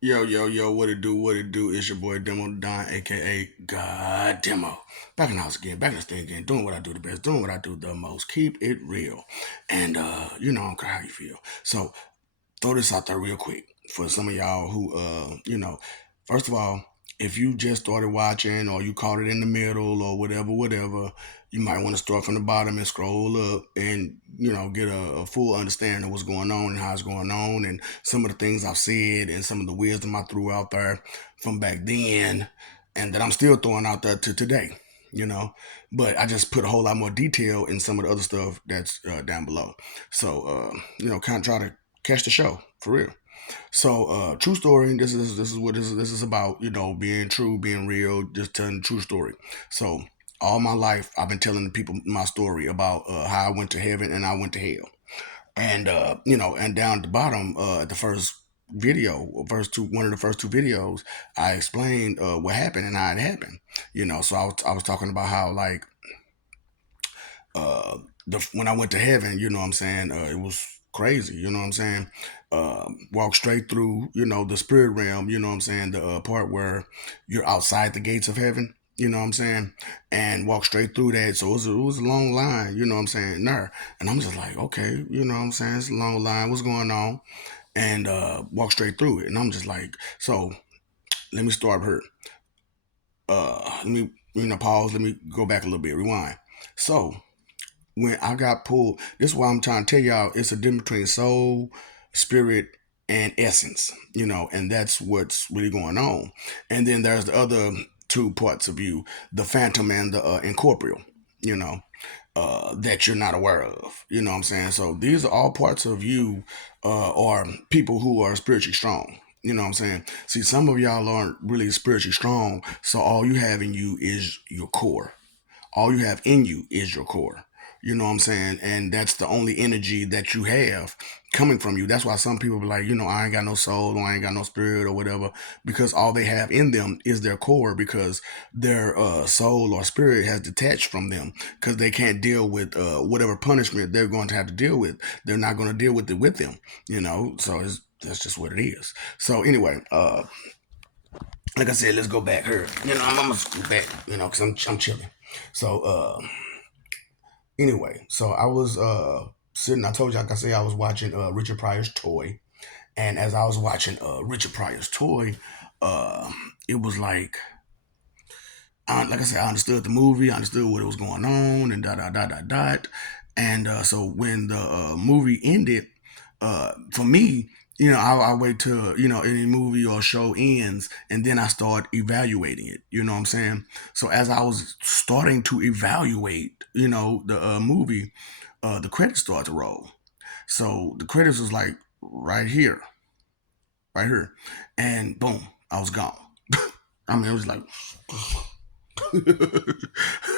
Yo, yo, yo, what it do, what it do? It's your boy Demo Don, aka God Demo. Back in the house again, back in the thing again, doing what I do the best, doing what I do the most. Keep it real. And I don't care how you feel. So throw this out there real quick for some of y'all who first of all, if you just started watching or you caught it in the middle or whatever, you might want to start from the bottom and scroll up and get a full understanding of what's going on and how it's going on and some of the things I've said and some of the wisdom I threw out there from back then and that I'm still throwing out there to today. But I just put a whole lot more detail in some of the other stuff that's down below. So kind of try to catch the show for real. So, true story. This is what this is about. Being true, being real, just telling the true story. So, all my life, I've been telling people my story about how I went to heaven and I went to hell. And and down at the bottom, the first video, one of the first two videos, I explained what happened and how it happened. So I was talking about how like uh when I went to heaven, you know what I'm saying, it was crazy, you know what I'm saying. Walk straight through, the spirit realm, you know what I'm saying, the part where you're outside the gates of heaven, you know what I'm saying, and walk straight through that. So it was a long line, you know what I'm saying, there. And I'm just like, okay, you know what I'm saying, it's a long line, what's going on? And walk straight through it. And I'm just like, so let me start here. Let me pause, let me go back a little bit, rewind. So when I got pulled, this is why I'm trying to tell y'all it's a difference between soul, spirit, and essence, and that's what's really going on. And then there's the other two parts of you, the phantom and the incorporeal, you know, that you're not aware of. You know what I'm saying? So these are all parts of you, or people who are spiritually strong. You know what I'm saying? See, some of y'all aren't really spiritually strong, so all you have in you is your core. All you have in you is your core. You know what I'm saying? And that's the only energy that you have coming from you. That's why some people be like, I ain't got no soul or I ain't got no spirit or whatever, because all they have in them is their core, because their soul or spirit has detached from them because they can't deal with whatever punishment they're going to have to deal with. They're not going to deal with it with them, So that's just what it is. So anyway, like I said, let's go back here. I'm gonna go back, because I'm chilling. So anyway, so I was sitting. I told you, like I say, I was watching Richard Pryor's Toy, and as I was watching Richard Pryor's Toy, uh, it was like I said, I understood the movie, I understood what was going on, and dot dot dot dot dot. And so when the movie ended, for me, I wait till any movie or show ends, and then I start evaluating it. You know what I'm saying? So as I was starting to evaluate, the movie, the credits started to roll. So the credits was like right here, right here, and boom, I was gone. I mean, it was like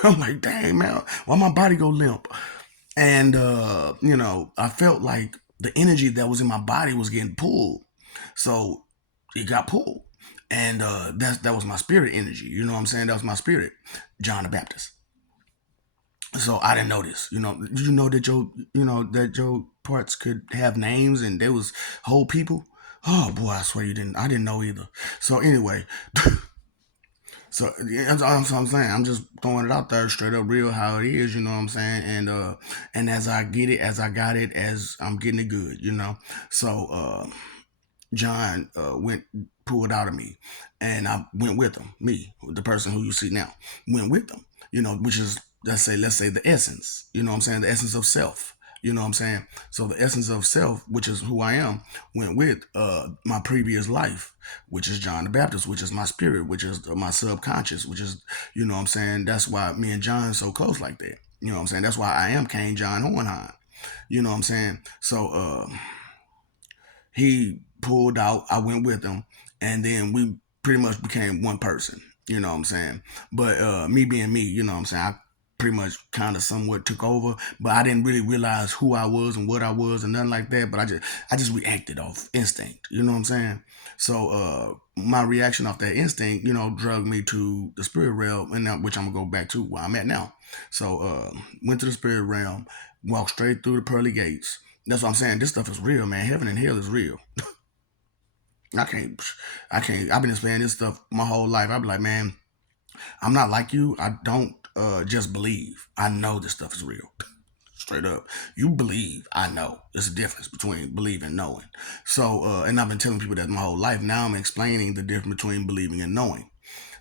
I'm like, dang man, why my body go limp? And I felt like the energy that was in my body was getting pulled. So it got pulled. And that was my spirit energy. You know what I'm saying? That was my spirit, John the Baptist. So I didn't know this. Did you know that your parts could have names and there was whole people? Oh boy, I swear you didn't. I didn't know either. So anyway, so yeah, that's what I'm saying. I'm just throwing it out there, straight up, real how it is. You know what I'm saying? And as I get it, as I got it, as I'm getting it good. So John went pulled out of me, and I went with him. Me, the person who you see now, went with him. Which is let's say the essence. You know what I'm saying? The essence of self. You know what I'm saying? So the essence of self, which is who I am, went with my previous life, which is John the Baptist, which is my spirit, which is my subconscious, which is, what I'm saying? That's why me and John so close like that. You know what I'm saying? That's why I am Cain John Hornheim. You know what I'm saying? So he pulled out, I went with him, and then we pretty much became one person. You know what I'm saying? But me being me, you know what I'm saying? I pretty much kind of somewhat took over, but I didn't really realize who I was and what I was and nothing like that. But I just reacted off instinct. You know what I'm saying? So my reaction off that instinct, drug me to the spirit realm, and now, which I'm gonna go back to where I'm at now. So went to the spirit realm, walked straight through the pearly gates. That's what I'm saying. This stuff is real, man. Heaven and hell is real. I can't, I can't. I've been explaining this stuff my whole life. I be like, man, I'm not like you. I don't just believe. I know this stuff is real. Straight up. You believe. I know. There's a difference between believing and knowing. So, and I've been telling people that my whole life. Now I'm explaining the difference between believing and knowing.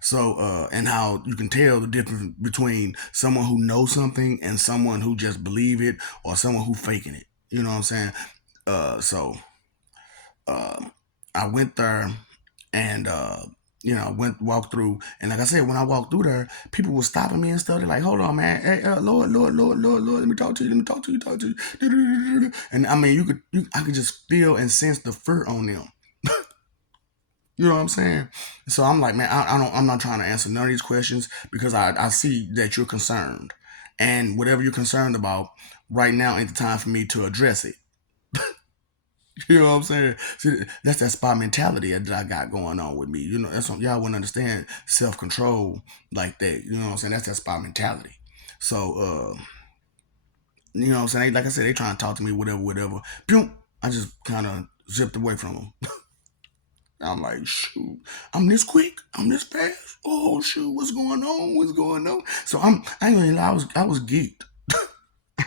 So, and how you can tell the difference between someone who knows something and someone who just believe it or someone who faking it. You know what I'm saying? So um, I went there and went walked through, and like I said, when I walked through there, people were stopping me and stuff. They're like, "Hold on, man, hey, Lord, let me talk to you, talk to you." And I mean, I could just feel and sense the fear on them. You know what I'm saying? So I'm like, man, I'm not trying to answer none of these questions because I see that you're concerned, and whatever you're concerned about right now ain't the time for me to address it. You know what I'm saying? See, that's that spot mentality that I got going on with me. You know, that's what y'all wouldn't understand self control like that. You know what I'm saying? That's that spot mentality. So, you know what I'm saying? Like I said, they trying to talk to me, whatever, whatever. Boom! I just kind of zipped away from them. I'm like, shoot, I'm this quick, I'm this fast. Oh shoot, what's going on? What's going on? So I ain't gonna lie, I was geeked.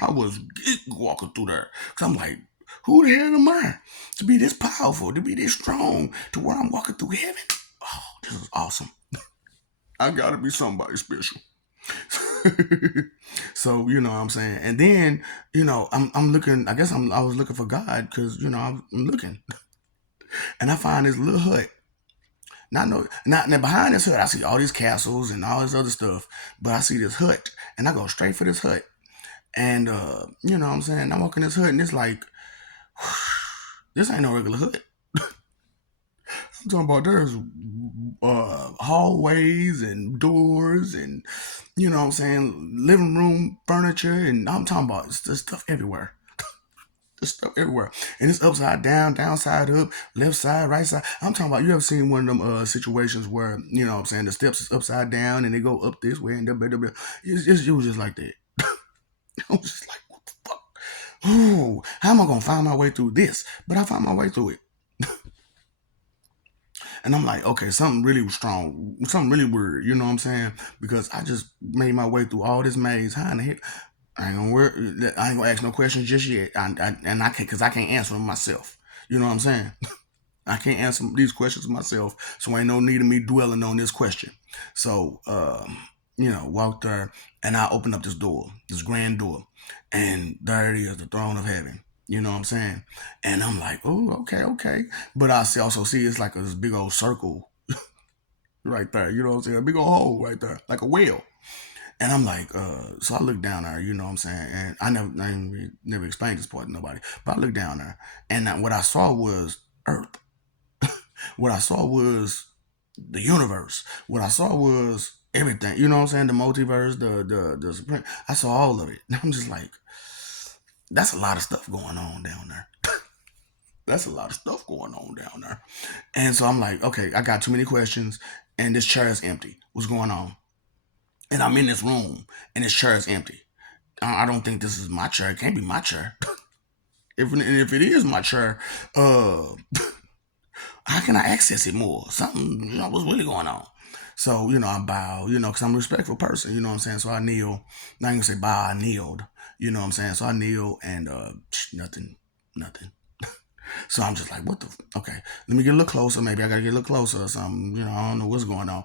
I was geeked walking through there. Cause I'm like, who the hell am I to be this powerful, to be this strong, to where I'm walking through heaven? Oh, this is awesome. I gotta be somebody special. So you know what I'm saying, and then I'm looking. I guess I was looking for God because I'm looking, and I find this little hut. Not no, not now behind this hut. I see all these castles and all this other stuff, but I see this hut, and I go straight for this hut. And you know what I'm saying? I'm walking this hut, and it's like, this ain't no regular hut. I'm talking about there's hallways and doors and you know what I'm saying, living room furniture, and I'm talking about there's stuff everywhere. There's stuff everywhere, and it's upside down, downside up, left side, right side. I'm talking about, you ever seen one of them situations where you know what I'm saying, the steps is upside down and they go up this way and it was just like that. I was just like, what the fuck? Ooh, how am I gonna find my way through this? But I found my way through it. And I'm like, okay, something really strong, something really weird, you know what I'm saying? Because I just made my way through all this maze. How in the heck? I ain't gonna ask no questions just yet. And I can't, cause I can't answer them myself. You know what I'm saying? I can't answer these questions myself, so ain't no need of me dwelling on this question. So, walked there, and I opened up this door, this grand door, and there it is, the throne of heaven. You know what I'm saying? And I'm like, oh, okay, okay. But also see it's like this big old circle right there. You know what I'm saying? A big old hole right there, like a whale. And I'm like, so I look down there, you know what I'm saying? And I never explained this part to nobody, but I looked down there, and what I saw was Earth. What I saw was the universe. What I saw was everything. You know what I'm saying? The multiverse, the supreme. I saw all of it. And I'm just like, that's a lot of stuff going on down there. That's a lot of stuff going on down there. And so I'm like, okay, I got too many questions, and this chair is empty. What's going on? And I'm in this room, and this chair is empty. I don't think this is my chair. It can't be my chair. If it is my chair, uh, how can I access it more? Something, what's really going on? So, I bow, because I'm a respectful person, you know what I'm saying? So I kneel. Not even say bow, I kneeled, you know what I'm saying? So I kneel and nothing, nothing. So I'm just like, what the? Okay, let me get a little closer. Maybe I gotta get a little closer or something. I don't know what's going on.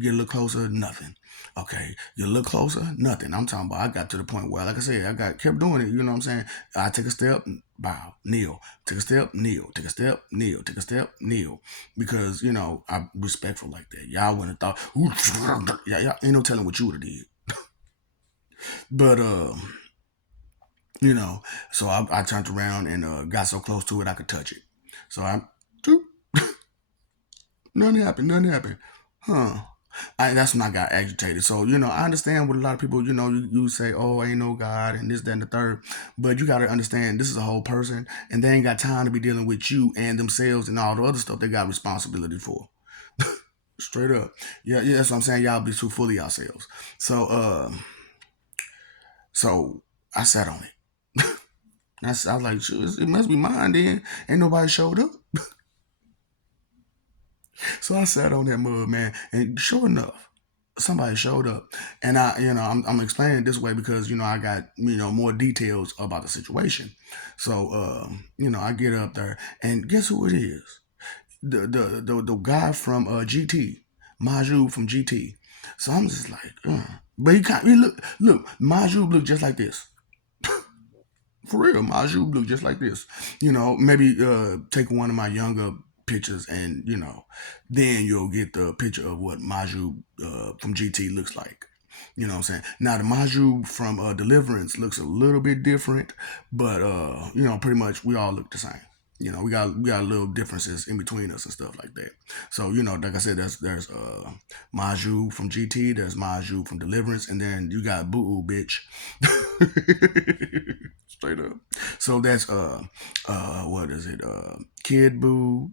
Get a little closer, nothing. Okay, get a little closer, nothing. I'm talking about I got to the point where, like I said, kept doing it. You know what I'm saying? I take a step, bow, kneel. Take a step, kneel. Take a step, kneel. Take a step, kneel. Because I'm respectful like that. Y'all wouldn't have thought, ooh, yeah, y'all ain't no telling what you would have did. But you know, so I turned around and got so close to it I could touch it. So nothing happened, nothing happened. Huh. That's when I got agitated. So, I understand what a lot of people, you say, oh, ain't no God and this, that, and the third. But you got to understand this is a whole person and they ain't got time to be dealing with you and themselves and all the other stuff they got responsibility for. Straight up. Yeah, yeah, that's what I'm saying. Y'all be too full of yourselves. So, so I sat on it. I was like, sure, it must be mine then. Ain't nobody showed up. So I sat on that mud, man, and sure enough, somebody showed up, and I'm explaining it this way because I got more details about the situation. So I get up there, and guess who it is? The guy from GT, Maju from GT. So I'm just like, but he look, Maju looked just like this. For real, Maju look just like this. Maybe take one of my younger pictures, and then you'll get the picture of what Maju from GT looks like. You know what I'm saying? Now the Maju from Deliverance looks a little bit different, but pretty much we all look the same. We got little differences in between us and stuff like that. So like I said, there's Maju from GT, there's Maju from Deliverance, and then you got Boo bitch. Straight up. So that's what is it? Kid Boo,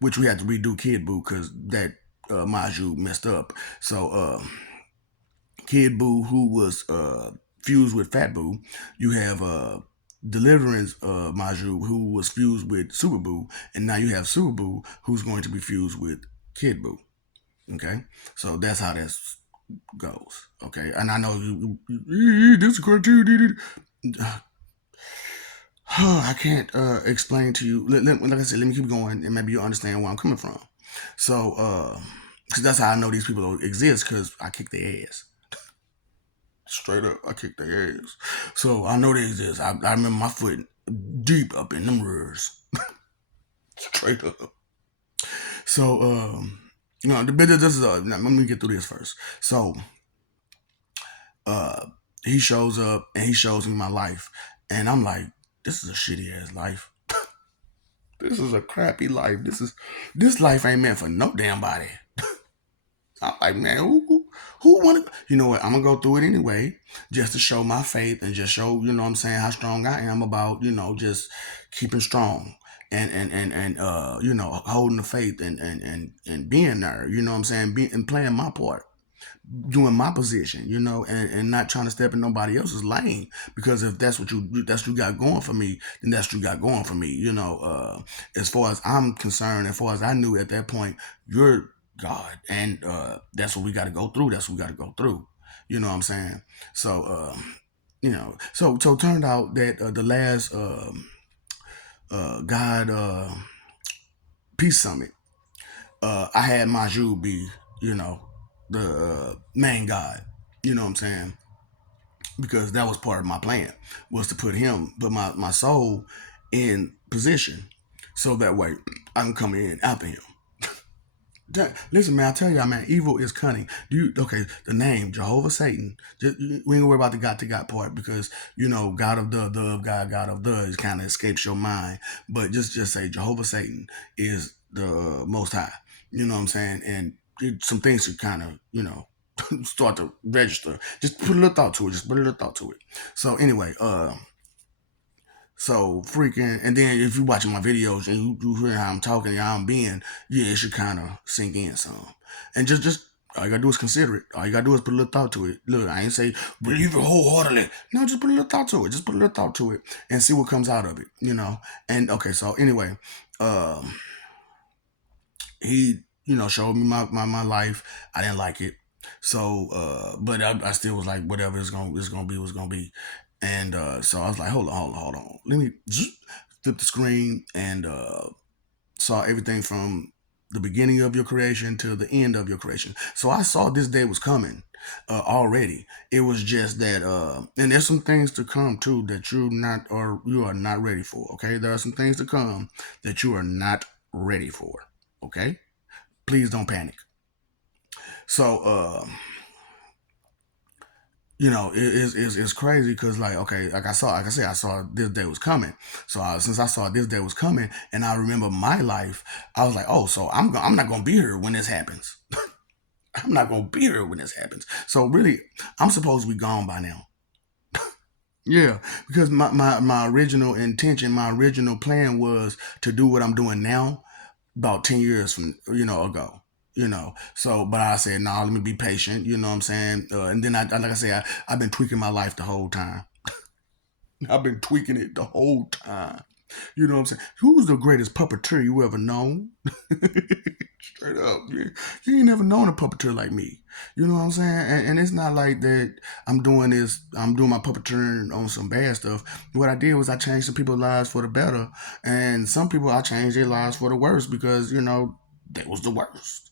which we had to redo Kid Boo because that Maju messed up. So Kid Boo, who was fused with Fat Boo. You have Deliverance Maju, who was fused with Super Boo, and now you have Super Boo, who's going to be fused with Kid Boo. Okay, so that's how that goes. Okay, and I know this is cartoon. I can't explain to you. Like I said, let me keep going, and maybe you'll understand where I'm coming from. So, because that's how I know these people don't exist, because I kick their ass. Straight up, I kick their ass. So I know they exist. I remember my foot deep up in them rivers. Straight up. So, the bit of this is, let me get through this first. So, uh, he shows up and he shows me my life, and I'm like, this is a shitty ass life. This is a crappy life. This life ain't meant for no damn body. I'm like, man, who want to? You know what? I'm gonna go through it anyway, just to show my faith and just show, what I'm saying, how strong I am about, just keeping strong and holding the faith and being there. You know what I'm saying? And playing my part, doing my position, and not trying to step in nobody else's lane. Because if that's what you got going for me, then that's what you got going for me. As far as I'm concerned, as far as I knew at that point, you're God, and that's what we got to go through. That's what we got to go through. You know what I'm saying? So, so it turned out that the last God Peace Summit, I had Maju be, the main God. You know what I'm saying? Because that was part of my plan, was to put my soul in position, so that way I can come in after him. Listen, man, I tell y'all, man, evil is cunning. Okay? The name Jehovah Satan. We ain't gonna worry about the God to God part, because God of the of God of the is kind of escapes your mind. But just say Jehovah Satan is the Most High. You know what I'm saying? And some things should kind of start to register. Just put a little thought to it. Just put a little thought to it. So anyway, so freaking, and then if you watching my videos and you hear how I'm talking, how I'm being, yeah, it should kind of sink in some. And just all you gotta do is consider it. All you gotta do is put a little thought to it. Look, I ain't say believe it wholeheartedly. No, just put a little thought to it. Just put a little thought to it and see what comes out of it. And okay, so anyway, he showed me my life. I didn't like it. So but I still was like, whatever, it's gonna be what's gonna be. And so I was like, hold on, let me flip the screen and saw everything from the beginning of your creation to the end of your creation. So I saw this day was coming already. It was just that and there's some things to come too that you are not ready for. Okay, there are some things to come that you are not ready for. Okay, please don't panic. So it's crazy because, like, okay, like I said, I saw this day was coming. So since I saw this day was coming, and I remember my life, I was like, oh, so I'm not gonna be here when this happens. I'm not gonna be here when this happens. So really, I'm supposed to be gone by now. Yeah, because my original intention, my original plan was to do what I'm doing now about 10 years from ago. So but I said, no, let me be patient. You know what I'm saying? And then like I said, I've been tweaking my life the whole time. I've been tweaking it the whole time. You know what I'm saying? Who's the greatest puppeteer you ever known? Straight up, you ain't never known a puppeteer like me. You know what I'm saying? And it's not like that. I'm doing this. I'm doing my puppeteering on some bad stuff. What I did was I changed some people's lives for the better, and some people I changed their lives for the worse because that was the worst.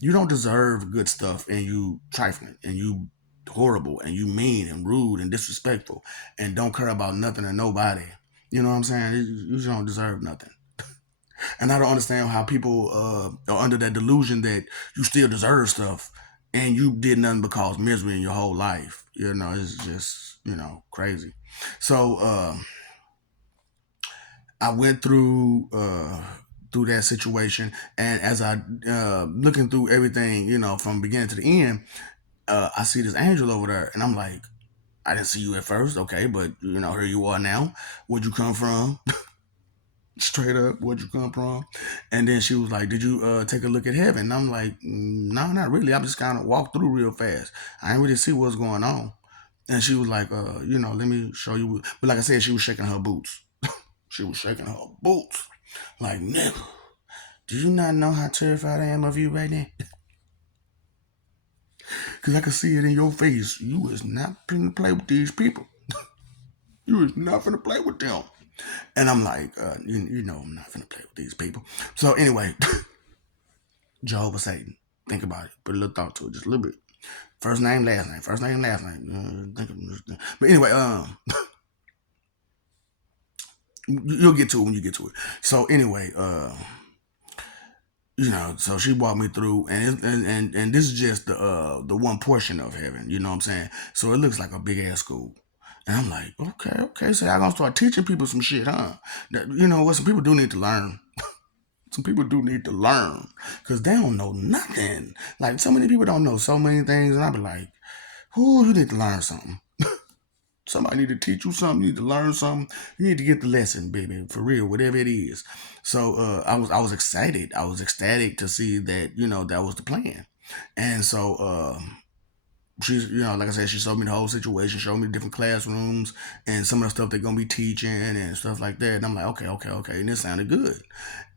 You don't deserve good stuff, and you trifling, and you horrible, and you mean and rude and disrespectful, and don't care about nothing or nobody. You know what I'm saying? You just don't deserve nothing. And I don't understand how people are under that delusion that you still deserve stuff and you did nothing but cause misery in your whole life. It's just, crazy. So I went through that situation, and as I looking through everything, from beginning to the end, I see this angel over there, and I'm like, I didn't see you at first, okay, but here you are now. Where'd you come from? Straight up, where'd you come from? And then she was like, did you take a look at heaven? And I'm like, no, not really. I just kind of walked through real fast. I didn't really see what's going on. And she was like, let me show you. But like I said, she was shaking her boots. She was shaking her boots. Like, nigga, do you not know how terrified I am of you right now? Because I can see it in your face. You is not finna play with these people. You is not finna play with them. And I'm like, you know I'm not finna play with these people. So anyway, Jehovah Satan. Think about it. Put a little thought to it, just a little bit. First name, last name. First name, last name. But anyway, you'll get to it when you get to it. So anyway, so she walked me through, and this is just the one portion of heaven. You know what I'm saying? So it looks like a big ass school. And I'm like, okay, so I'm gonna start teaching people some shit, huh? You know what? Some people do need to learn. Some people do need to learn because they don't know nothing. Like so many people don't know so many things, and I be like, "Who you need to learn something? Somebody need to teach you something. You need to learn something. You need to get the lesson, baby, for real, whatever it is." So I was excited. I was ecstatic to see that that was the plan, and so she's like I said, she showed me the whole situation, showed me the different classrooms and some of the stuff they're gonna be teaching and stuff like that. And I'm like, okay, and it sounded good.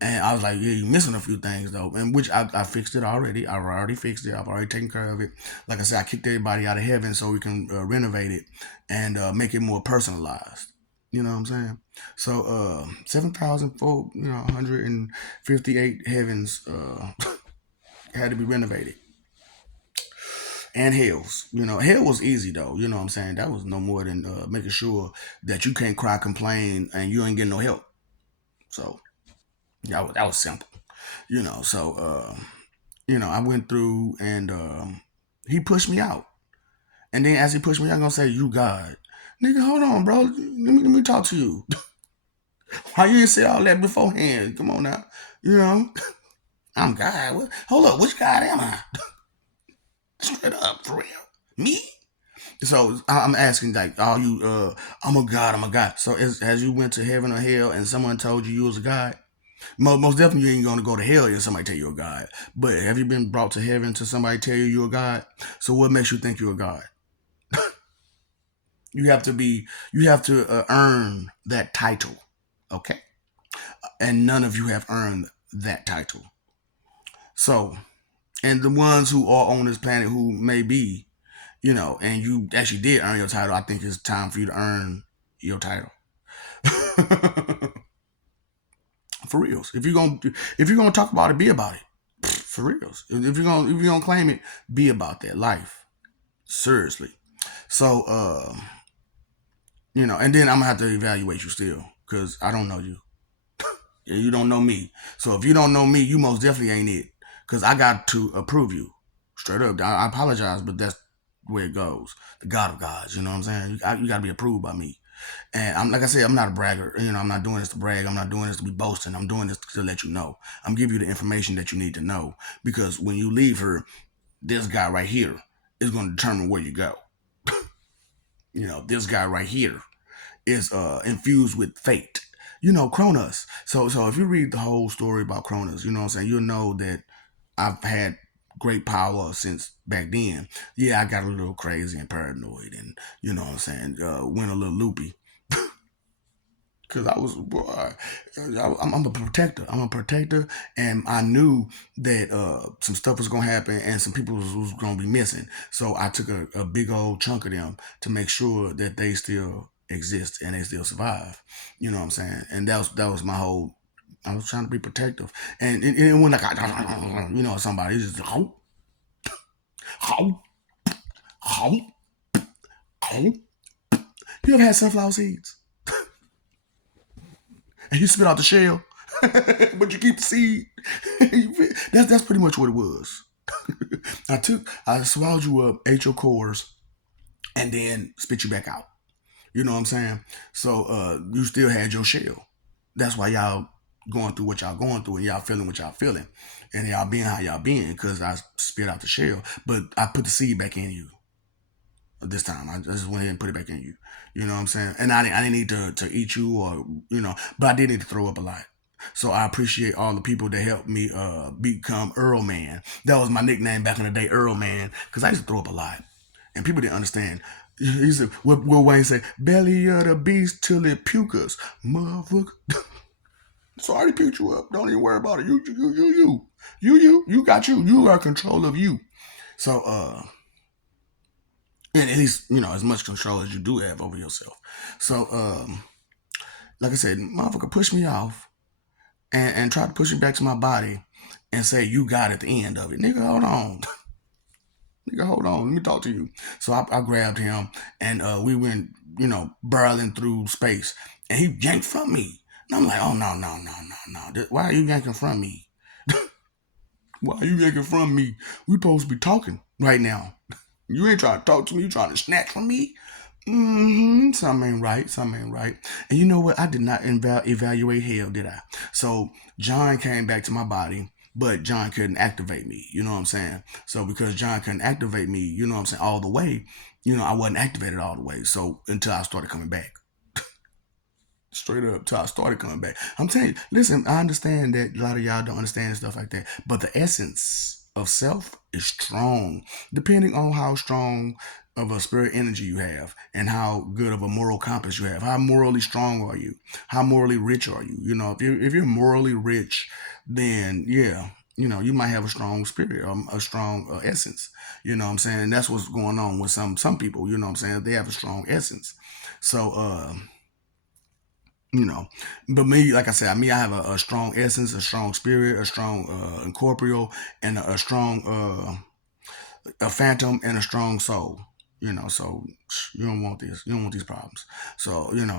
And I was like, yeah, you're missing a few things though, and which I fixed it already. I've already fixed it. I've already taken care of it. Like I said, I kicked everybody out of heaven so we can renovate it and make it more personalized. You know what I'm saying? So 7,004, 158 heavens had to be renovated. And hells. Hell was easy though. You know what I'm saying? That was no more than making sure that you can't cry, complain, and you ain't getting no help. So that was simple. So I went through and he pushed me out. And then as he pushed me, I'm gonna say, "You God, nigga, hold on, bro. Let me talk to you. Why you didn't say all that beforehand? Come on now, you know." I'm God. Hold up, which God am I? Straight up, for real. Me? So I'm asking, like, are you? I'm a God. I'm a God. So as you went to heaven or hell, and someone told you you was a God, most definitely you ain't gonna go to hell if somebody tell you a God. But have you been brought to heaven to somebody tell you you're a God? So what makes you think you're a God? You have to be. You have to earn that title. Okay, and none of you have earned that title. So, and the ones who are on this planet who may be, and you actually did earn your title, I think it's time for you to earn your title. For reals. If you're gonna talk about it, be about it. For reals. If you're gonna claim it, be about that life. Seriously. So and then I'm gonna have to evaluate you still. Cause I don't know you. And you don't know me. So if you don't know me, you most definitely ain't it. Cause I got to approve you. Straight up. I apologize, but that's the way it goes. The God of gods, you know what I'm saying? You gotta be approved by me. And I'm like I said, I'm not a bragger. I'm not doing this to brag. I'm not doing this to be boasting. I'm doing this to let you know. I'm giving you the information that you need to know. Because when you leave her, this guy right here is going to determine where you go. This guy right here is infused with fate. Cronus. So if you read the whole story about Cronus, you know what I'm saying, you'll know that I've had great power since back then. Yeah, I got a little crazy and paranoid and, you know what I'm saying, went a little loopy. Cause I was, boy, I'm a protector. I'm a protector, and I knew that some stuff was gonna happen, and some people was gonna be missing. So I took a big old chunk of them to make sure that they still exist and they still survive. You know what I'm saying? And that was my whole. I was trying to be protective, and when like somebody just how how how. You ever had sunflower seeds and you spit out the shell, but you keep the seed? That's pretty much what it was. I swallowed you up, ate your cores, and then spit you back out. You know what I'm saying? So you still had your shell. That's why y'all going through what y'all going through and y'all feeling what y'all feeling. And y'all being how y'all being because I spit out the shell. But I put the seed back in you this time. I just went ahead and put it back in you. You know what I'm saying? And I didn't need to eat you or, but I did need to throw up a lot. So I appreciate all the people that helped me become Earl Man. That was my nickname back in the day, Earl Man, because I used to throw up a lot. And people didn't understand. He said, what Will Wayne say? Belly of the beast till it pukas. Motherfucker. So I already puked you up. Don't even worry about it. You got you. You are in control of you. So, and at least, as much control as you do have over yourself. So, like I said, motherfucker pushed me off and tried to push me back to my body and say, you got at the end of it. Nigga, hold on. Nigga, hold on. Let me talk to you. So I grabbed him and we went, barreling through space. And he yanked from me. And I'm like, oh, no, no, no, no, no. Why are you yanking from me? Why are you yanking from me? We supposed to be talking right now. You ain't trying to talk to me. You trying to snatch from me? Something ain't right. Something ain't right. And you know what? I did not evaluate hell, did I? So John came back to my body, but John couldn't activate me. You know what I'm saying? So because John couldn't activate me, you know what I'm saying, all the way, I wasn't activated all the way. So until I started coming back. Straight up till I started coming back. I'm telling you, listen, I understand that a lot of y'all don't understand stuff like that, but the essence of self is strong, depending on how strong of a spirit energy you have and how good of a moral compass you have. How morally strong are you? How morally rich are you? If you're morally rich, then yeah, you might have a strong spirit or a strong essence. You know what I'm saying? And that's what's going on with some people. You know what I'm saying? They have a strong essence. So you know but me, like I said, I have a strong essence, a strong spirit, a strong incorporeal, and a strong a phantom and a strong soul. So you don't want this, you don't want these problems. So and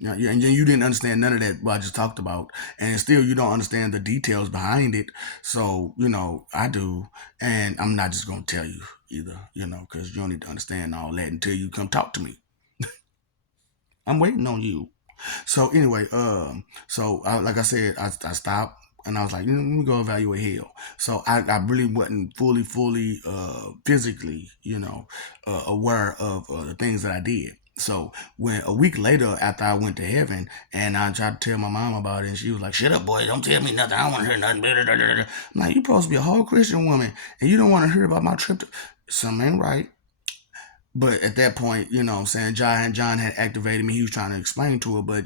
then you didn't understand none of that what I just talked about, and still you don't understand the details behind it. So I do, and I'm not just gonna tell you either, because you don't need to understand all that until you come talk to me. I'm waiting on you. So anyway, like I said, I stopped and I was like, let me go evaluate hell. So I really wasn't fully, physically, aware of the things that I did. So when a week later, after I went to heaven, and I tried to tell my mom about it, and she was like, "Shut up, boy! Don't tell me nothing. I don't want to hear nothing." I'm like, "You supposed to be a whole Christian woman, and you don't want to hear about my trip to something ain't right." But at that point, what I'm saying, John had activated me. He was trying to explain to her, but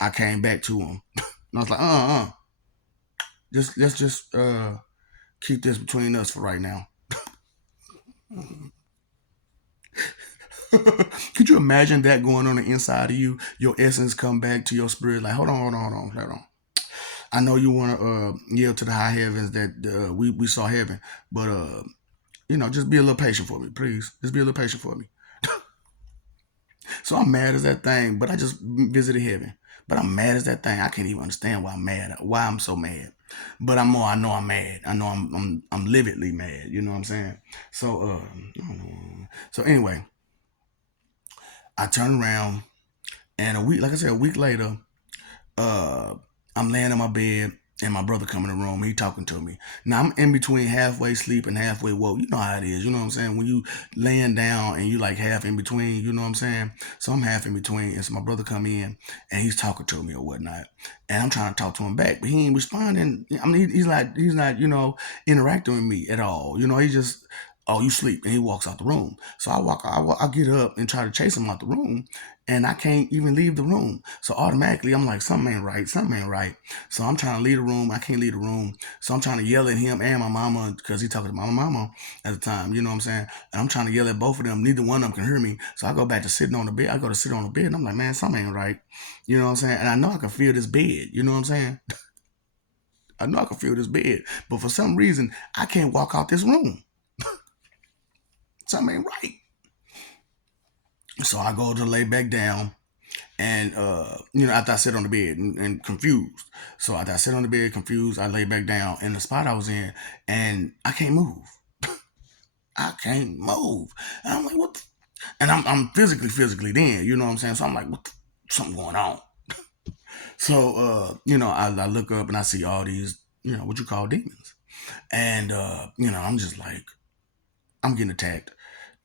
I came back to him. And I was like, just let's just keep this between us for right now. Could you imagine that going on the inside of you? Your essence come back to your spirit, like, hold on. I know you want to yell to the high heavens that we saw heaven, but just be a little patient for me, please. Just be a little patient for me. So I'm mad as that thing, but I just visited heaven. But I'm mad as that thing. I can't even understand why I'm mad. Why I'm so mad. But I know I'm mad. I know I'm lividly mad. You know what I'm saying? So so anyway, I turned around and like I said, a week later, uh, I'm laying in my bed and my brother come in the room. He talking to me. Now I'm in between halfway sleep and halfway woke. You know how it is. You know what I'm saying? When you laying down and you like half in between. You know what I'm saying? So I'm half in between. And so my brother come in and he's talking to me or whatnot. And I'm trying to talk to him back, but he ain't responding. I mean, he's not interacting with me at all. He's just "Oh, you sleep," and he walks out the room. So I get up and try to chase him out the room, and I can't even leave the room. So automatically, I'm like, something ain't right, something ain't right. So I'm trying to leave the room. I can't leave the room. So I'm trying to yell at him and my mama because he talking to my mama at the time. You know what I'm saying? And I'm trying to yell at both of them. Neither one of them can hear me. So I go back to sitting on the bed. I go to sit on the bed, and I'm like, man, something ain't right. You know what I'm saying? And I know I can feel this bed. You know what I'm saying? I know I can feel this bed, but for some reason, I can't walk out this room. Something ain't right. So I go to lay back down, and after I sit on the bed and confused. So after I sit on the bed confused, I lay back down in the spot I was in, and I can't move. I can't move. And I'm like, what? And I'm physically then. You know what I'm saying? So I'm like, something going on. So I look up and I see all these, what you call demons, and I'm just like, I'm getting attacked.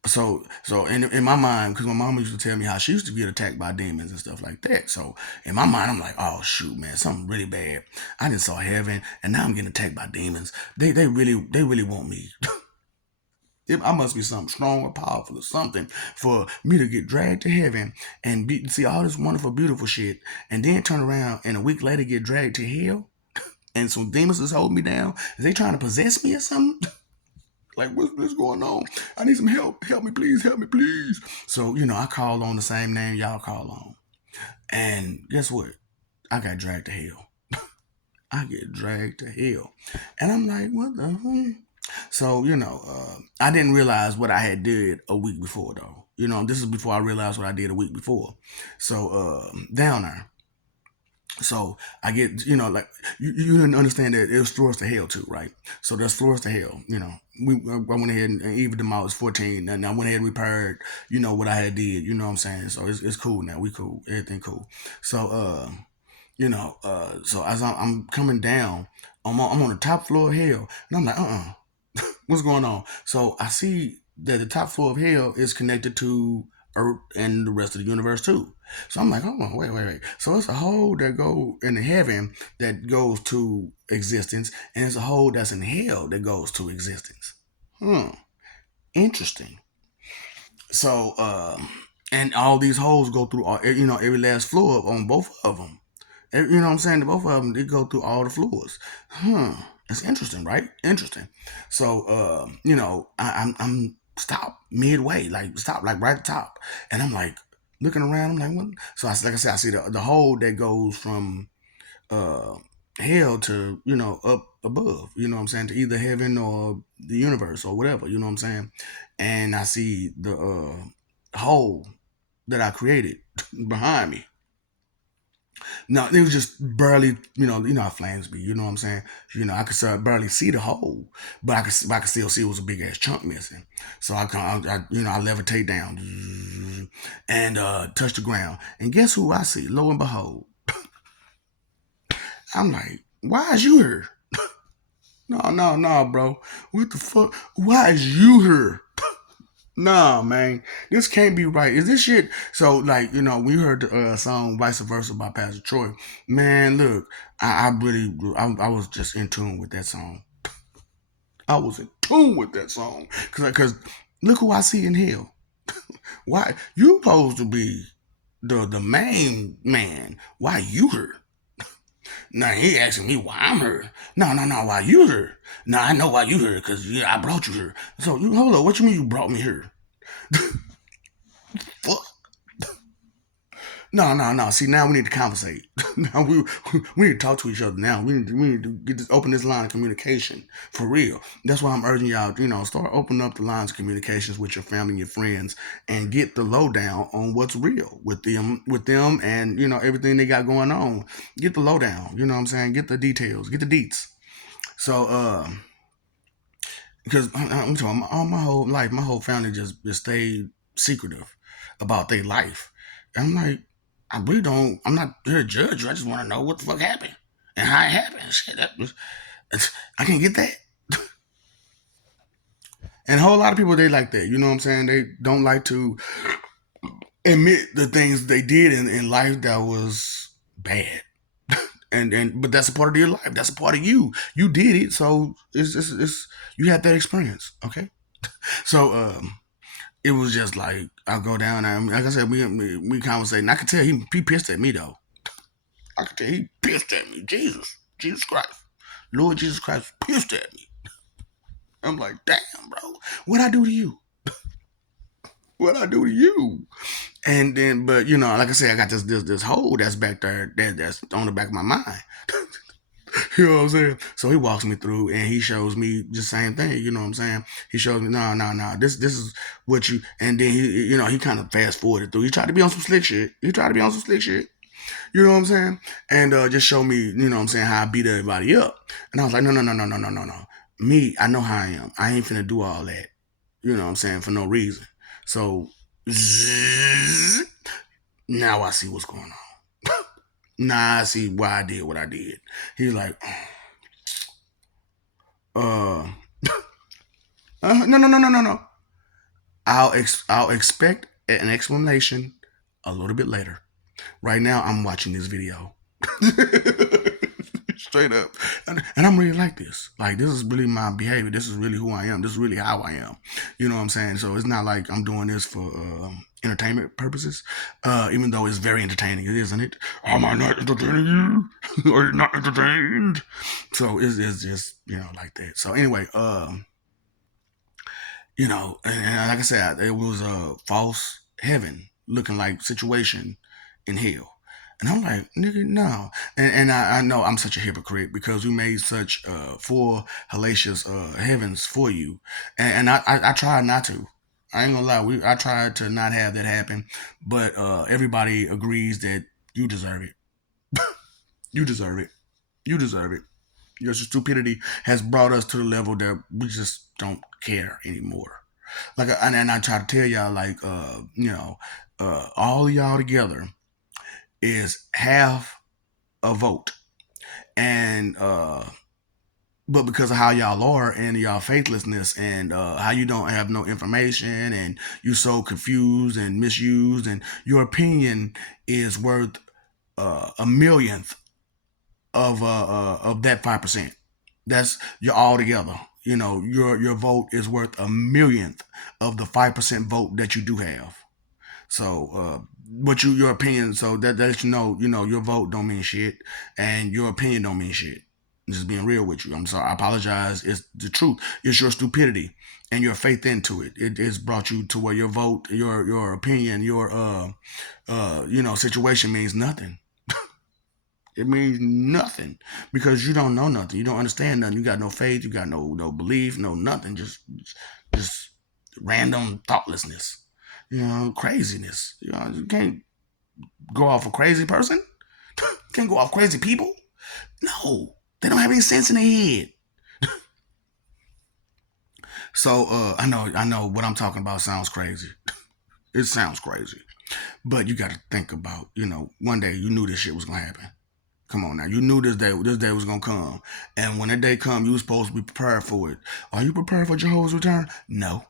So in my mind, because my mama used to tell me how she used to get attacked by demons and stuff like that. So in my mind, I'm like, oh shoot, man, something really bad. I just saw heaven, and now I'm getting attacked by demons. They really want me. I must be something strong or powerful or something for me to get dragged to heaven and see all this wonderful, beautiful shit, and then turn around and a week later get dragged to hell, and some demons is holding me down. Is they trying to possess me or something? Like, what's going on? I need some help. Help me, please. Help me, please. So, I call on the same name y'all call on. And guess what? I got dragged to hell. I get dragged to hell. And I'm like, what the hell? So, I didn't realize what I had did a week before, though. This is before I realized what I did a week before. So, down there. So I get, like you didn't understand that there's floors to hell too, right? So there's floors to hell. I went ahead and even them I was 14, and I went ahead and repaired, what I had did. You know what I'm saying? So it's cool now. We cool. Everything cool. So so as I'm coming down, I'm on the top floor of hell, and I'm like, what's going on? So I see that the top floor of hell is connected to Earth and the rest of the universe too. So I'm like, hold on, wait. So it's a hole that go in heaven that goes to existence, and it's a hole that's in hell that goes to existence. Hmm, interesting. So, and all these holes go through, every last floor on both of them. You know what I'm saying? Both of them, they go through all the floors. It's interesting, right? Interesting. So, I'm stopped midway, like stop, like right at the top, and I'm like looking around. I'm like, what? So like I said, I see the hole that goes from uh hell to up above. You know what I'm saying? To either heaven or the universe or whatever. You know what I'm saying? And I see the hole that I created behind me. No, it was just barely, how flames be. You know what I'm saying? I could barely see the hole, but I could still see it was a big ass chunk missing. So I levitate down and touch the ground. And guess who I see? Lo and behold, I'm like, why is you here? No, bro. What the fuck? Why is you here? Nah, man, this can't be right. Is this shit? So, like, we heard the song "Vice Versa" by Pastor Troy. Man, look, I really, I was just in tune with that song. I was in tune with that song because look who I see in hell. Why you supposed to be the main man? Why you here? Now he asking me why I'm here. No, why you here? No, I know why you here because I brought you here. So you hold up, what you mean you brought me here? Fuck. No. See, now we need to conversate. Now we need to talk to each other. Now we need to open this line of communication for real. That's why I'm urging y'all. Start opening up the lines of communications with your family and your friends, and get the lowdown on what's real with them, and everything they got going on. Get the lowdown. You know what I'm saying? Get the details. Get the deets. So because I'm talking all my whole life, my whole family just stayed secretive about their life. And I'm like, I really don't. I'm not here to judge you. I just want to know what the fuck happened and how it happened. Shit, I can't get that. And a whole lot of people they like that. You know what I'm saying? They don't like to admit the things they did in life that was bad. And but that's a part of your life. That's a part of you. You did it, so it's you had that experience. Okay. So it was just like I'll go down there. Like I said, we conversating. I could tell he pissed at me though. I could tell he pissed at me. Jesus Christ, Lord Jesus Christ pissed at me. I'm like, damn, bro, what I do to you? What I do to you? And then, but like I said, I got this hole that's back there that's on the back of my mind. You know what I'm saying? So he walks me through and he shows me the same thing. You know what I'm saying? He shows me, no, no, no. This is what you. And then he kind of fast forwarded through. He tried to be on some slick shit. He tried to be on some slick shit. You know what I'm saying? And just show me, what I'm saying, how I beat everybody up. And I was like, no, no, no, no, no, no, no, no. Me, I know how I am. I ain't finna do all that. You know what I'm saying? For no reason. So zzz, now I see what's going on. Now I see why I did what I did. He's like, uh, no, no, no, no, no, no. I'll expect an explanation a little bit later. Right now, I'm watching this video. Straight up. And I'm really like this. Like, this is really my behavior. This is really who I am. This is really how I am. You know what I'm saying? So it's not like I'm doing this for entertainment purposes, even though it's very entertaining. It isn't it? Am I not entertaining you? Are you not entertained? So it's just, like that. So anyway, and like I said, it was a false heaven looking like situation in hell. And I'm like, nigga, no. And I know I'm such a hypocrite because we made such four hellacious heavens for you. And I tried not to. I ain't gonna lie, I tried to not have that happen, but everybody agrees that you deserve it. You deserve it. You deserve it. Your stupidity has brought us to the level that we just don't care anymore. Like, and I try to tell y'all, like, all of y'all together is half a vote, and but because of how y'all are and y'all faithlessness and how you don't have no information and you so confused and misused and your opinion is worth a millionth of that 5%. That's you're all together. Your vote is worth a millionth of the 5% vote that you do have. So, but your opinion, so that your vote don't mean shit, and your opinion don't mean shit. Just being real with you. I'm sorry. I apologize. It's the truth. It's your stupidity and your faith into it. It's brought you to where your vote, your opinion, your situation means nothing. It means nothing because you don't know nothing. You don't understand nothing. You got no faith. You got no belief. No nothing. Just random thoughtlessness. Craziness. You can't go off a crazy person. Can't go off crazy people. No, they don't have any sense in their head. So I know what I'm talking about sounds crazy. It sounds crazy, but you got to think about one day you knew this shit was gonna happen. Come on now. You knew this day was gonna come. And when that day come, you was supposed to be prepared for it. Are you prepared for Jehovah's return? No.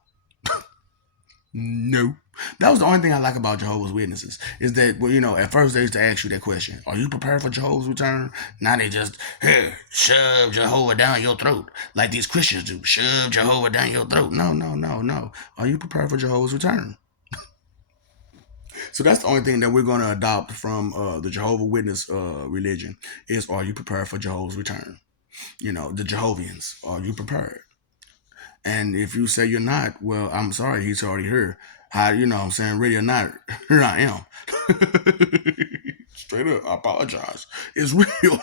No. That was the only thing I like about Jehovah's Witnesses is that, at first they used to ask you that question. Are you prepared for Jehovah's return? Now they just, hey, shove Jehovah down your throat. Like these Christians do. Shove Jehovah down your throat. No, no, no, no. Are you prepared for Jehovah's return? So that's the only thing that we're going to adopt from the Jehovah Witness religion is, are you prepared for Jehovah's return? The Jehovians, are you prepared? And if you say you're not, well, I'm sorry, he's already here. How, what I'm saying, ready or not, here I am. Straight up, I apologize. It's real.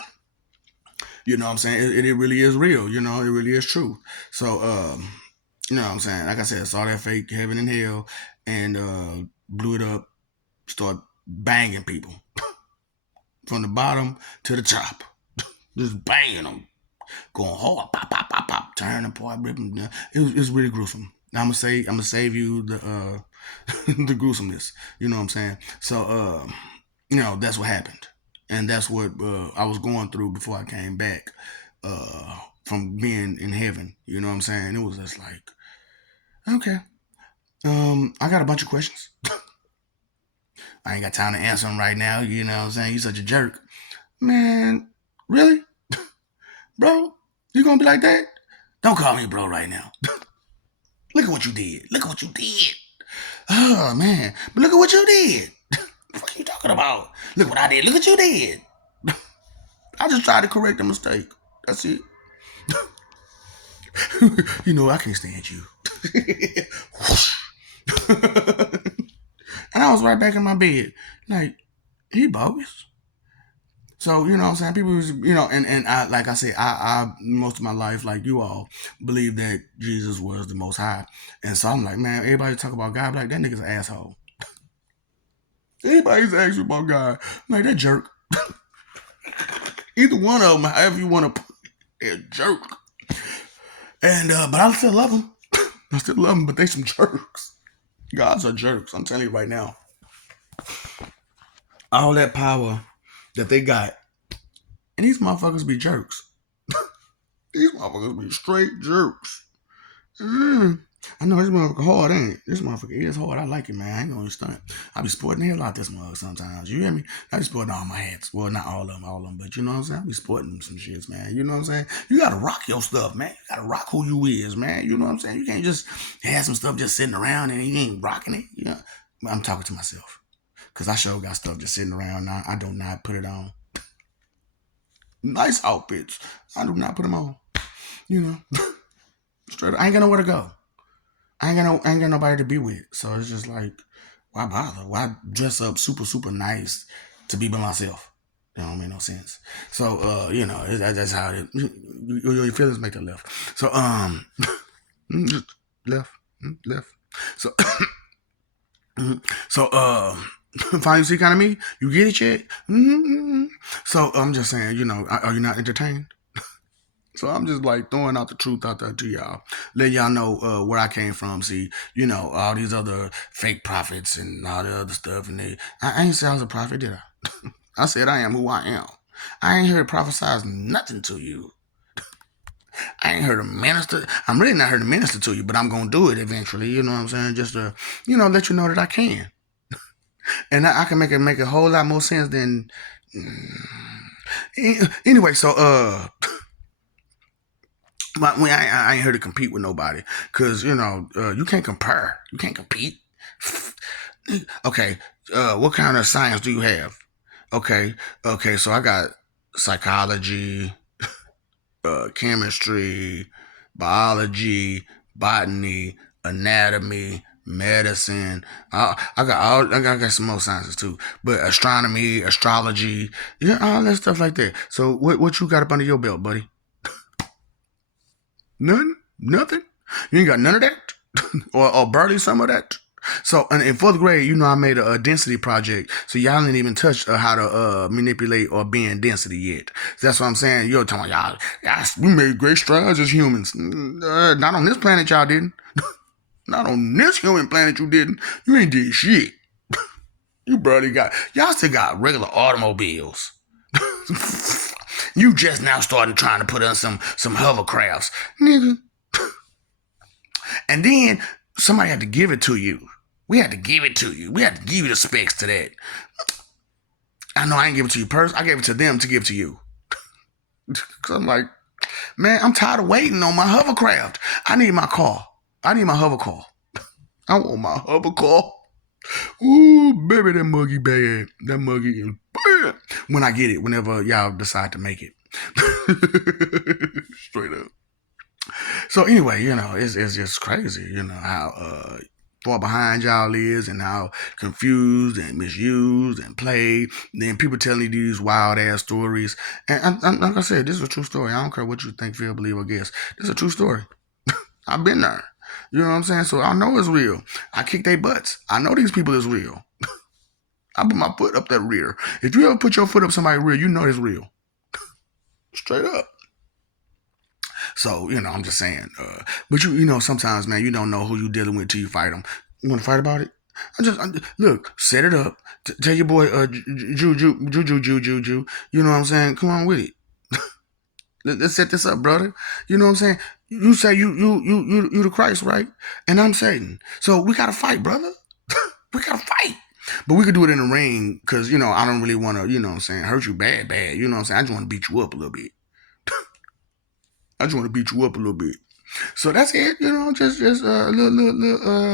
What I'm saying? It really is real. It really is true. So, what I'm saying? Like I said, saw that fake heaven and hell and blew it up, start banging people from the bottom to the top. Just banging them, going hard, pop, pop, pop, pop, turning apart, ripping. It was really gruesome. Now I'm gonna save you the the gruesomeness. You know what I'm saying? So that's what happened, and that's what I was going through before I came back from being in heaven. You know what I'm saying? It was just like, okay, I got a bunch of questions. I ain't got time to answer them right now. You know what I'm saying? You such a jerk, man. Really, bro? You gonna be like that? Don't call me bro right now. Look at what you did. Look at what you did. Oh man, but look at what you did. What are you talking about? Look what I did. Look what you did. I just tried to correct a mistake. That's it. You know, I can't stand you. And I was right back in my bed. Like, he bogus. So, you know what I'm saying? People, and I, like I said, most of my life, like you all, believe that Jesus was the most high. And so I'm like, man, everybody talk about God, like, that nigga's an asshole. Anybody's ask you about God, like, that jerk. Either one of them, however you want to put it, a jerk. And, but I still love them. I still love them, but they some jerks. Gods are jerks. I'm telling you right now. All that power that they got, and these motherfuckers be jerks. These motherfuckers be straight jerks. Mm. I know this motherfucker hard, ain't it? This motherfucker is hard. I like it, man. I ain't gonna stunt. I be sporting the hell out this mug sometimes. You hear me? I be sporting all my hats. Well, not all of them, but you know what I'm saying? I be sporting some shits, man. You know what I'm saying? You gotta rock your stuff, man. You gotta rock who you is, man. You know what I'm saying? You can't just have some stuff just sitting around and you ain't rocking it. You know? I'm talking to myself. Cause I sure got stuff just sitting around now. I do not put it on. Nice outfits. I do not put them on. You know. Straight up. I ain't got nowhere to go. I ain't got nobody to be with. So it's just like, why bother? Why dress up super, super nice to be by myself? That don't make no sense. So, that's how it is. Your feelings make that left. So, just left, left. So, so, finally see kind of me? You get it yet? Mm-hmm. So, I'm just saying, are you not entertained? So I'm just like throwing out the truth out there to y'all, let y'all know where I came from. See, all these other fake prophets and all the other stuff, and I ain't say I was a prophet, did I? I said I am who I am. I ain't heard prophesize nothing to you. I ain't heard a minister. I'm really not heard a minister to you, but I'm gonna do it eventually. You know what I'm saying? Just to, let you know that I can, and I can make a whole lot more sense than. Anyway, so But I ain't here to compete with nobody, cause you can't compare, you can't compete. Okay, what kind of science do you have? Okay, so I got psychology, chemistry, biology, botany, anatomy, medicine. I got some more sciences too, but astronomy, astrology, all that stuff like that. So what you got up under your belt, buddy? None? Nothing? You ain't got none of that? or barely some of that? So in fourth grade, I made a density project. So y'all didn't even touch how to manipulate or bend density yet. So that's what I'm saying. You're talking y'all, we made great strides as humans. Not on this planet, y'all didn't. Not on this human planet, you didn't. You ain't did shit. You barely y'all still got regular automobiles. You just now starting trying to put on some hovercrafts, nigga. And then somebody had to give it to you. We had to give it to you. We had to give you the specs to that. I know I ain't give it to you personally. I gave it to them to give to you. Cause I'm like, man, I'm tired of waiting on my hovercraft. I need my car. I need my hover car. I want my hover car. Ooh, baby, that muggy bad. That muggy is bad. When I get it, whenever y'all decide to make it. Straight up. So anyway, it's just crazy, how far behind y'all is and how confused and misused and played. And then people telling you these wild ass stories. And like I said, this is a true story. I don't care what you think, feel, believe, or guess. This is a true story. I've been there. You know what I'm saying? So I know it's real. I kick their butts. I know these people is real. I put my foot up that rear. If you ever put your foot up somebody's rear, you know it's real. Straight up. So, I'm just saying. But sometimes, man, you don't know who you dealing with till you fight them. You want to fight about it? Look, set it up. Tell your boy, Juju. You know what I'm saying? Come on with it. Let's set this up, brother. You know what I'm saying? You say you the Christ, right? And I'm Satan. So we gotta fight, brother. We gotta fight. But we could do it in the ring, because, I don't really want to, you know what I'm saying, hurt you bad. You know what I'm saying? I just want to beat you up a little bit. I just want to beat you up a little bit. So that's it, just a little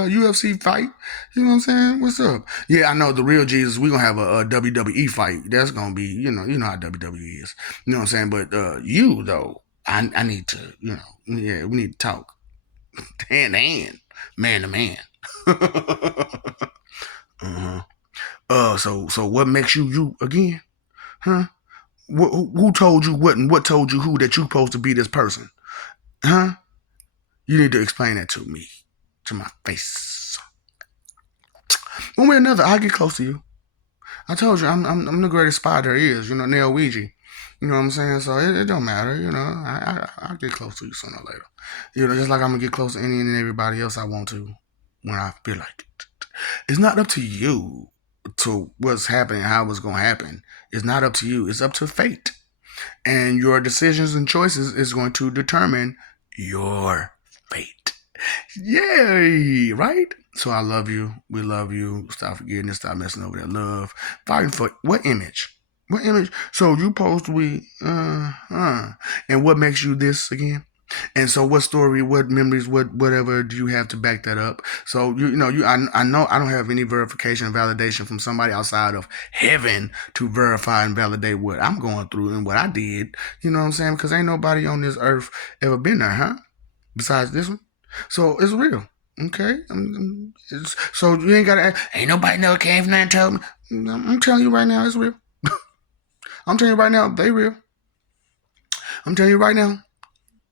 UFC fight. You know what I'm saying? What's up? Yeah, I know the real Jesus. We gonna have a WWE fight. That's gonna be, you know how WWE is. You know what I'm saying? But you though, I need to, yeah, we need to talk hand to hand, man to man. uh-huh. So what makes you you again? Huh? Who told you what and what told you who that you supposed to be this person? Huh? You need to explain that to me, to my face. One way or another, I'll get close to you. I told you, I'm the greatest spy there is. Nail Ouija. You know what I'm saying? So it don't matter. I'll get close to you sooner or later. Just like I'm gonna get close to any and everybody else I want to when I feel like it. It's not up to you to what's happening, how it's gonna happen. It's not up to you. It's up to fate. And your decisions and choices is going to determine your fate. Yay, right? So I love you. We love you. Stop forgetting and stop messing over that love. Fighting for what image? What image? So you supposed to be, and what makes you this again? And so, what story, what memories, whatever do you have to back that up? So I know I don't have any verification and validation from somebody outside of heaven to verify and validate what I'm going through and what I did. You know what I'm saying? Because ain't nobody on this earth ever been there, huh? Besides this one, so it's real. Okay, so you ain't gotta. Ain't nobody never came from there and told me. I'm telling you right now, it's real. I'm telling you right now, they real. I'm telling you right now,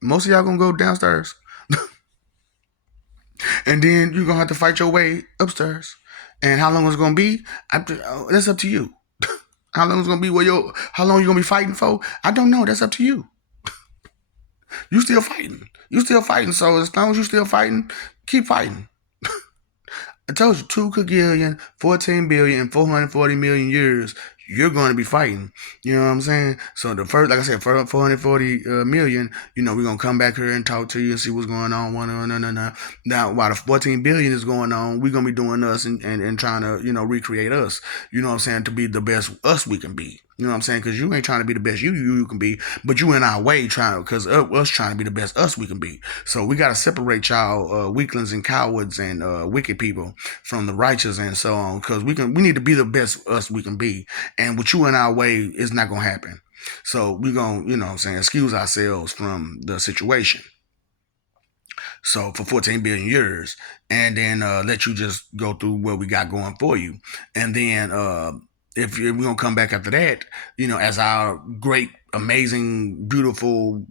most of y'all gonna go downstairs. And then you're gonna have to fight your way upstairs. And how long it's gonna be? That's up to you. How long it's gonna be? How long you gonna be fighting for? I don't know. That's up to you. You still fighting. You still fighting. So as long as you still fighting, keep fighting. I told you 2 quadrillion, 14 billion, and 440 million years. You're going to be fighting. You know what I'm saying? So the first, like I said, 440 million. We're gonna come back here and talk to you and see what's going on. Now, while the 14 billion is going on, we're gonna be doing us and trying to recreate us. You know what I'm saying? To be the best us we can be. You know what I'm saying? Because you ain't trying to be the best you can be, but you in our way trying, because us trying to be the best us we can be. So we got to separate y'all weaklings and cowards and wicked people from the righteous and so on, because we need to be the best us we can be. And with you in our way, it's not going to happen. So we're going to, excuse ourselves from the situation. So for 14 billion years, and then let you just go through what we got going for you. And then if we're going to come back after that, as our great, amazing, beautiful,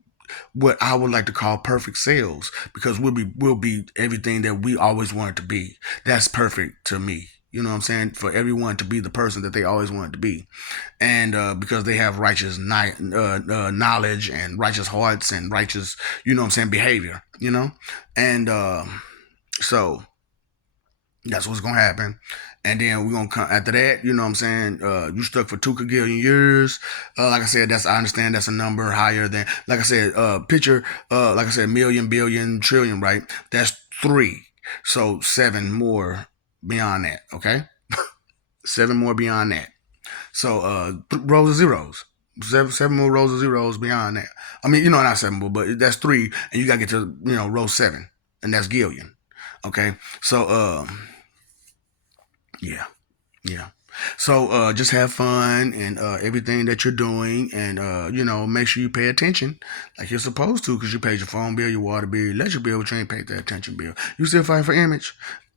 what I would like to call perfect selves, because we'll be everything that we always wanted to be. That's perfect to me. You know what I'm saying? For everyone to be the person that they always wanted to be. And because they have righteous knowledge and righteous hearts and righteous, behavior, And so that's what's going to happen. And then we're going to come after that, you stuck for 2 quadrillion years. Like I said, I understand that's a number higher than, like I said, picture, like I said, million, billion, trillion, right? That's 3. So 7 more beyond that, okay? 7 more beyond that. So rows of zeros. Seven more rows of zeros beyond that. I mean, not 7 more, but that's 3, and you gotta get to, row 7, and that's Gillian. Okay? So yeah. Yeah. So just have fun and everything that you're doing, and make sure you pay attention like you're supposed to, because you paid your phone bill, your water bill, your electric bill, but you ain't paid that attention bill. You still fighting for image.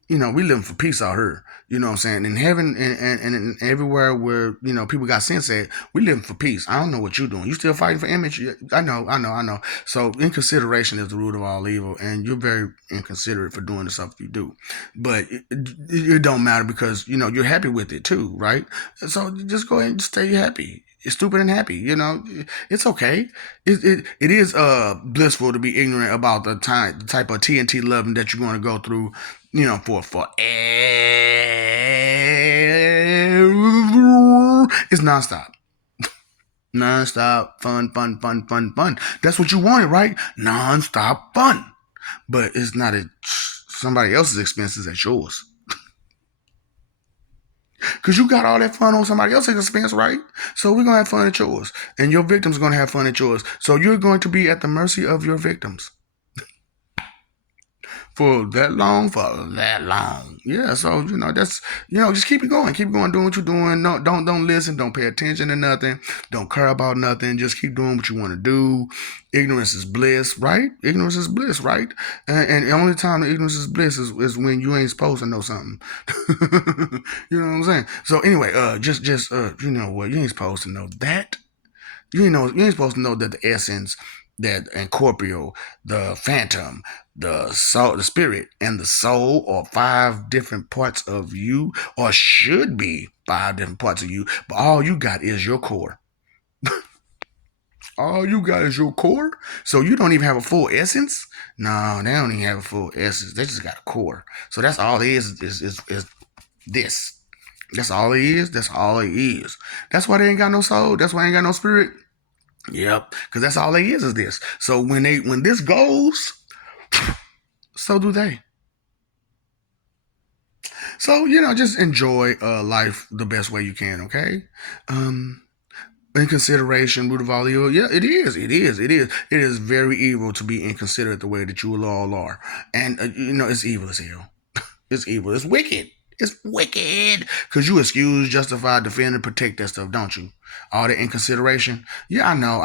We living for peace out here. You know what I'm saying? In heaven and everywhere where, people got sense at, we living for peace. I don't know what you're doing. You still fighting for image? I know. So inconsideration is the root of all evil, and you're very inconsiderate for doing the stuff you do. But it don't matter, because, you're happy with it too, right? So just go ahead and stay happy. It's stupid and happy, it's okay. It is blissful to be ignorant about the type of TNT loving that you're going to go through, for it's nonstop. Nonstop fun. That's what you wanted, right? Nonstop fun. But it's not at somebody else's expenses, at yours. Because you got all that fun on somebody else's expense, right? So we're going to have fun at yours. And your victim's going to have fun at yours. So you're going to be at the mercy of your victims. for that long. Yeah, so that's just keep it going, doing what you're doing. No, don't listen, don't pay attention to nothing, don't care about nothing. Just keep doing what you want to do. Ignorance is bliss, right? Ignorance is bliss, right? And the only time the ignorance is bliss is when you ain't supposed to know something. You know what I'm saying? So anyway, just you know what, you ain't supposed to know that. You ain't supposed to know that the essence, that incorporeal, the phantom, the soul, the spirit, and the soul are five different parts of you, or should be five different parts of you. But all you got is your core. All you got is your core. So you don't even have a full essence. No, they don't even have a full essence. They just got a core. So that's all it is this. That's all it is. That's all it is. That's why they ain't got no soul. That's why they ain't got no spirit. Yep, because that's all they is this. So when this goes, so do they. So just enjoy life the best way you can. Okay. Um, in consideration, root of all evil. Yeah, it is. It is. It is. It is very evil to be inconsiderate the way that you all are, and it's evil as hell. It's evil. It's wicked. It's wicked. Because you excuse, justify, defend, and protect that stuff, don't you? All the inconsideration. Yeah, I know.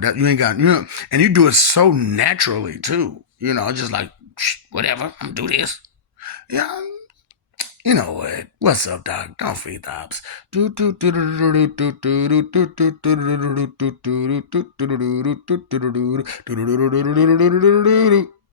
That you ain't got, and you do it so naturally, too. Just like, whatever, I'm do this. Yeah, you know what? What's up, dog? Don't feed the ops.